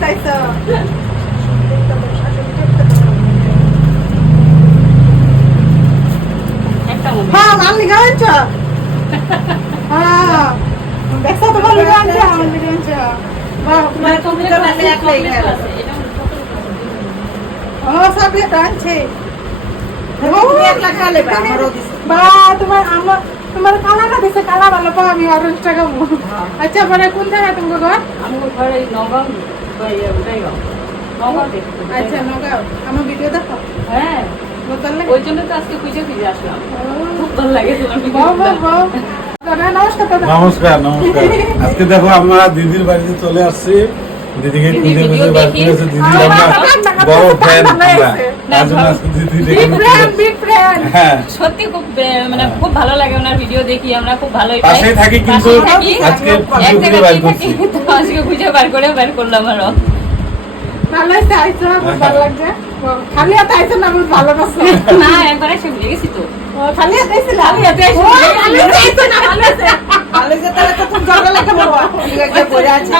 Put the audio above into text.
চাইছো হ্যাঁ লাল লিখা হয়েছ হ্যাঁ দেখছো তোমার লিখা আছে আমার লিখা আছে মানে কম্পিউটার আছে একলাই আছে এটা ও সব লিখা আছে তুমি একলা খালে বা আমারও দিছে বা তোমার কালারটা দিছে কালা ভালো পাও আমি অরেঞ্জ টাকা আচ্ছা মানে কোন জায়গা তোমার ঘর আমার ঘরে নগাঁও উঠাইগাঁও নগাঁও দেখো আচ্ছা নগাঁও আমার ভিডিও দেখো হ্যাঁ বোতল লাগে ওই জন্য তো আজকে খুঁজে খুঁজে আসলাম খুব ভালো লাগে তোমার বাহ বাহ ভিডিওটা বাহ দাদা নমস্কার দাদা নমস্কার নমস্কার আজকে দেখো আমরা দিদির বাড়িতে চলে আসছি দিদিকে খুঁজে খুঁজে বার করেছে দিদি আমরা বড় ফ্যান আমরা তার জন্য আজকে দিদি বিগ ফ্রেন্ড হ্যাঁ সত্যি খুব মানে খুব ভালো লাগে ওনার ভিডিও দেখি আমরা খুব ভালোই পাশেই থাকি কিন্তু পাশেই থাকি। আজকে এক খুঁজে খুঁজে বার জায়গায় করছি থাকি তো আজকে খুঁজে বার করলাম আরো ভালো আছে আইছো ভালো লাগছে খালি হাতে আইছো না আমার ভালো লাগছে না একবার এসে ভুলে গেছি তো খালি হাতে আইছিলা খালি হাতে এসে ও, ভুলে খালি গেছি। হাতে আইছো না ভালো আছে ভালো আছে তাহলে তো তুমি জগা লাগে বাবা ঠিক আছে পড়ে আছে